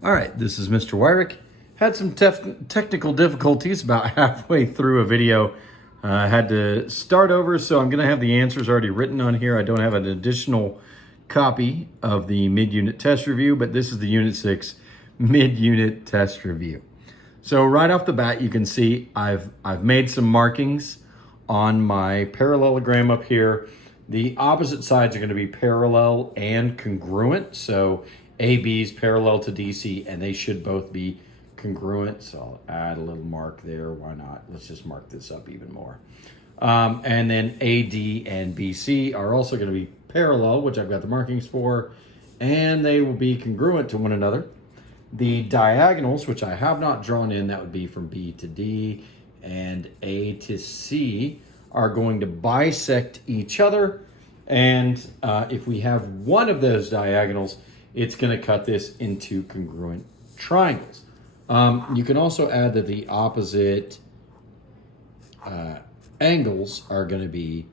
All right, this is Mr. Wyrick. Had some technical difficulties about halfway through a video. I had to start over, so I'm going to have the answers already written on here. I don't have an additional copy of the mid-unit test review, but this is the Unit 6 mid-unit test review. So right off the bat, you can see I've made some markings on my parallelogram up here. The opposite sides are going to be parallel and congruent. So AB is parallel to DC, and they should both be congruent. So I'll add a little mark there. Why not? Let's just mark this up even more. And then AD and BC are also going to be parallel, which I've got the markings for, and they will be congruent to one another. The diagonals, which I have not drawn in, that would be from B to D and A to C, are going to bisect each other. And if we have one of those diagonals, it's going to cut this into congruent triangles. You can also add that the opposite angles are going to be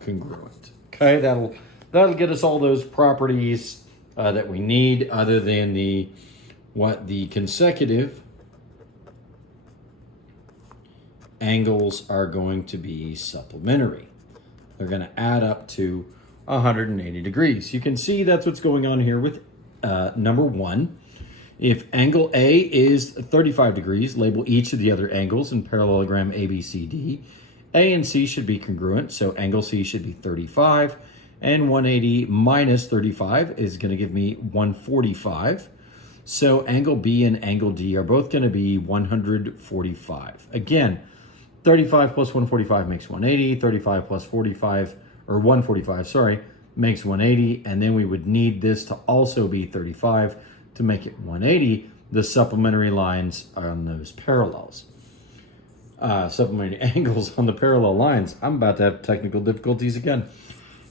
congruent. Okay, that'll get us all those properties that we need, other than the consecutive angles are going to be supplementary. They're going to add up to 180 degrees. You can see that's what's going on here with number 1. If angle A is 35 degrees, label each of the other angles in parallelogram ABCD. A and C should be congruent, so angle C should be 35, and 180 minus 35 is going to give me 145. So angle B and angle D are both going to be 145. Again, 35 plus 145 makes 180. 35 plus 45, or 145, sorry, makes 180. And then we would need this to also be 35 to make it 180. The supplementary lines on those parallels. Supplementary angles on the parallel lines. I'm about to have technical difficulties again.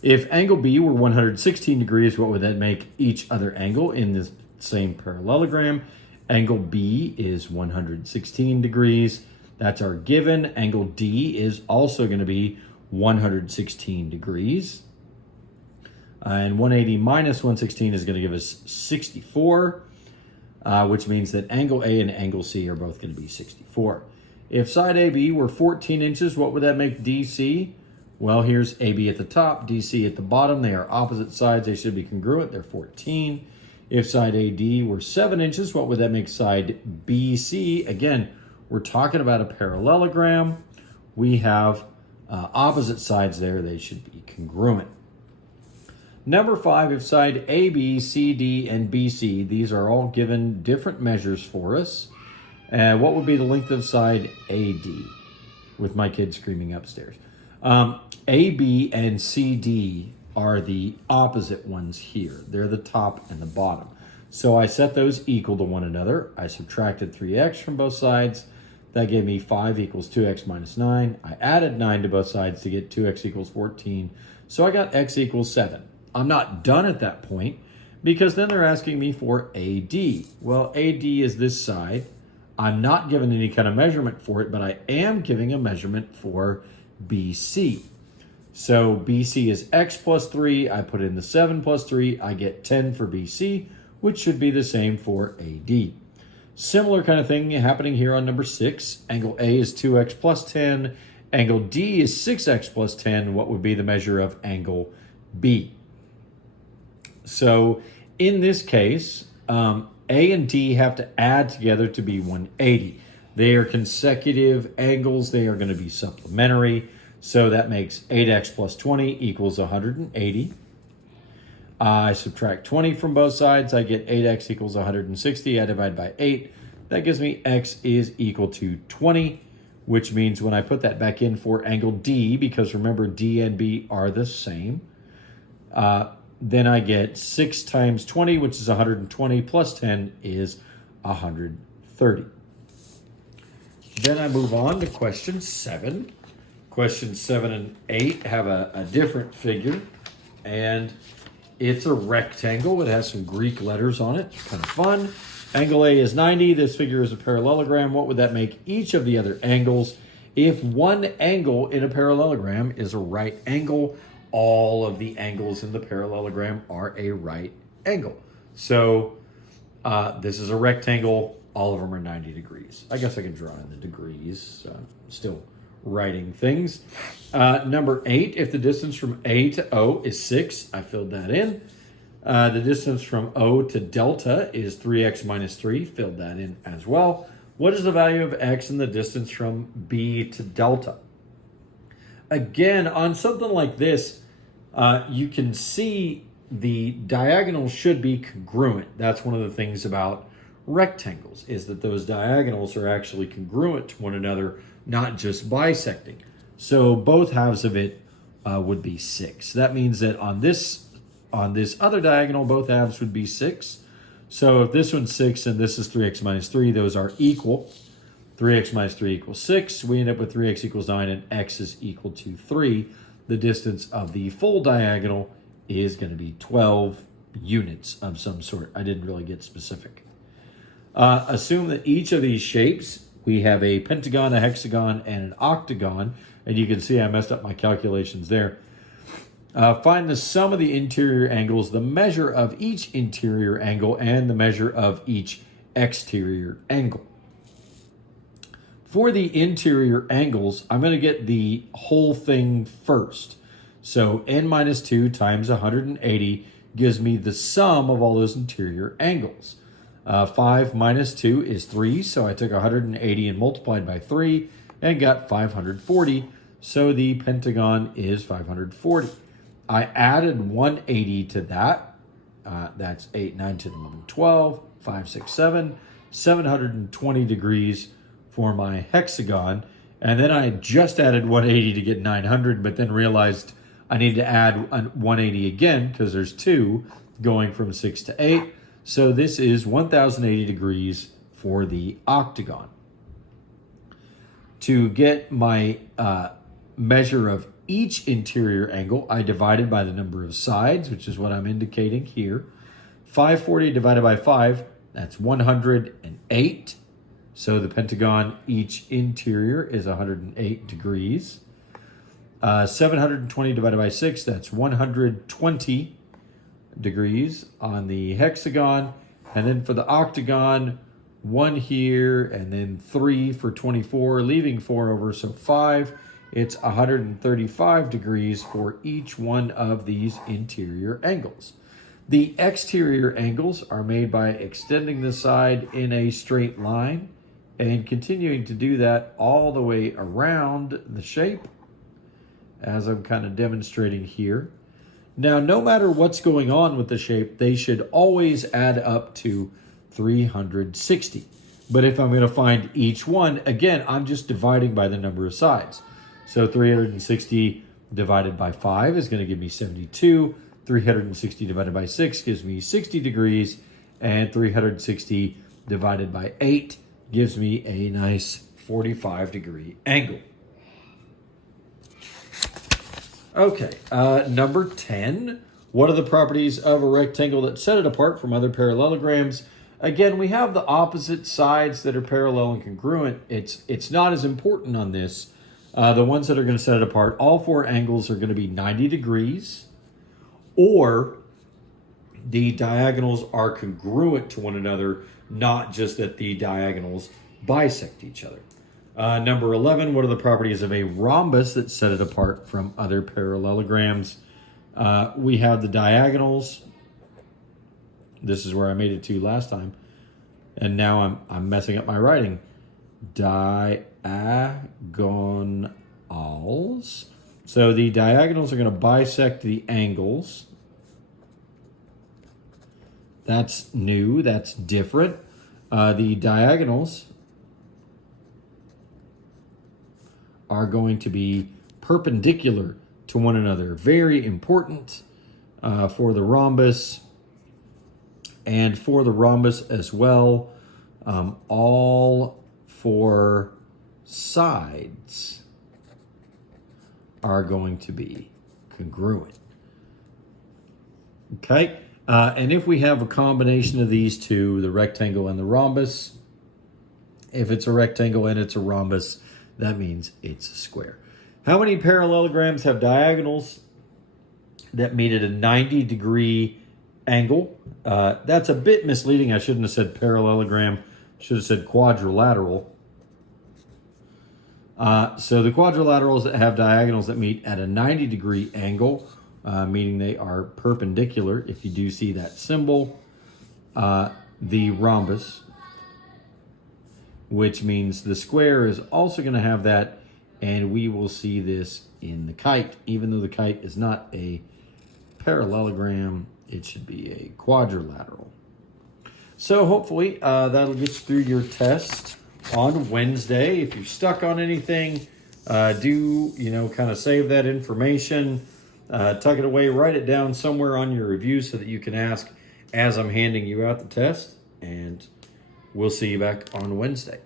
If angle B were 116 degrees, what would that make each other angle in this same parallelogram? Angle B is 116 degrees. That's our given. Angle D is also going to be 116 degrees. And 180 minus 116 is going to give us 64, which means that angle A and angle C are both going to be 64. If side AB were 14 inches, what would that make DC? Well, here's AB at the top, DC at the bottom. They are opposite sides. They should be congruent. They're 14. If side AD were 7 inches, what would that make side BC? Again, we're talking about a parallelogram. We have opposite sides there. They should be congruent. Number 5, if side AB, CD, and BC, these are all given different measures for us. What would be the length of side AD? With my kids screaming upstairs. AB and CD are the opposite ones here. They're the top and the bottom. So I set those equal to one another. I subtracted 3x from both sides. That gave me 5 equals 2x minus 9. I added 9 to both sides to get 2x equals 14. So I got x equals 7. I'm not done at that point, because then they're asking me for AD. Well, AD is this side. I'm not given any kind of measurement for it, but I am giving a measurement for BC. So BC is x plus 3. I put in the 7 plus 3. I get 10 for BC, which should be the same for AD. Similar kind of thing happening here on number 6. Angle A is 2x plus 10. Angle D is 6x plus 10. What would be the measure of angle B? So in this case, A and D have to add together to be 180. They are consecutive angles. They are going to be supplementary. So that makes 8x plus 20 equals 180. I subtract 20 from both sides. I get 8x equals 160. I divide by 8. That gives me x is equal to 20, which means when I put that back in for angle D, because remember D and B are the same, then I get 6 times 20, which is 120, plus 10 is 130. Then I move on to question 7. Questions 7 and 8 have a different figure, and it's a rectangle. It has some Greek letters on it. It's kind of fun. Angle A is 90. This figure is a parallelogram. What would that make each of the other angles? If one angle in a parallelogram is a right angle, all of the angles in the parallelogram are a right angle. So This is a rectangle. All of them are 90 degrees. I guess I can draw in the degrees. Still writing things. Number 8, if the distance from A to O is 6, I filled that in. The distance from O to delta is 3x minus 3, filled that in as well. What is the value of x in the distance from B to delta? Again, on something like this, you can see the diagonals should be congruent. That's one of the things about rectangles, is that those diagonals are actually congruent to one another, not just bisecting. So both halves of it would be 6. That means that on this other diagonal, both halves would be 6. So if this one's 6 and this is 3x minus 3, those are equal. 3x minus 3 equals 6. We end up with 3x equals 9 and x is equal to 3. The distance of the full diagonal is going to be 12 units of some sort. I didn't really get specific. Assume that each of these shapes, we have a pentagon, a hexagon, and an octagon. And you can see I messed up my calculations there. Find the sum of the interior angles, the measure of each interior angle, and the measure of each exterior angle. For the interior angles, I'm going to get the whole thing first. So n minus 2 times 180 gives me the sum of all those interior angles. 5 minus 2 is 3, so I took 180 and multiplied by 3 and got 540. So the pentagon is 540. I added 180 to that. That's 8, 9, 10, 11, 12, 5, 6, 7, 720 degrees for my hexagon. And then I just added 180 to get 900, but then realized I need to add 180 again because there's 2 going from 6 to 8. So this is 1080 degrees for the octagon. To get my measure of each interior angle, I divided by the number of sides, which is what I'm indicating here. 540 divided by 5, that's 108. So the pentagon, each interior is 108 degrees. 720 divided by 6, that's 120 degrees on the hexagon. And then for the octagon, 1 here, and then 3 for 24, leaving 4 over, so 5. It's 135 degrees for each one of these interior angles. The exterior angles are made by extending the side in a straight line and continuing to do that all the way around the shape, as I'm kind of demonstrating here. Now, no matter what's going on with the shape, they should always add up to 360. But if I'm going to find each one, again, I'm just dividing by the number of sides. So 360 divided by 5 is going to give me 72. 360 divided by 6 gives me 60 degrees. And 360 divided by 8 gives me a nice 45-degree angle. Okay, number 10. What are the properties of a rectangle that set it apart from other parallelograms? Again, we have the opposite sides that are parallel and congruent. It's not as important on this. The ones that are going to set it apart, all 4 angles are going to be 90 degrees, or the diagonals are congruent to one another, not just that the diagonals bisect each other. Number 11, what are the properties of a rhombus that set it apart from other parallelograms? We have the diagonals. This is where I made it to last time. And now I'm messing up my writing. Diagonals. So the diagonals are going to bisect the angles. That's new. That's different. The diagonals are going to be perpendicular to one another. Very important for the rhombus. And for the rhombus as well, all 4 sides are going to be congruent. Okay, and if we have a combination of these two, the rectangle and the rhombus, if it's a rectangle and it's a rhombus, that means it's a square. How many parallelograms have diagonals that meet at a 90-degree angle. That's a bit misleading. I shouldn't have said parallelogram. Should have said quadrilateral. So the quadrilaterals that have diagonals that meet at a 90-degree angle, meaning they are perpendicular, if you do see that symbol, the rhombus, which means the square is also going to have that, and we will see this in the kite. Even though the kite is not a parallelogram, it should be a quadrilateral. So hopefully that'll get you through your test on Wednesday. If you're stuck on anything, do, kind of save that information, tuck it away, write it down somewhere on your review so that you can ask as I'm handing you out the test, and we'll see you back on Wednesday.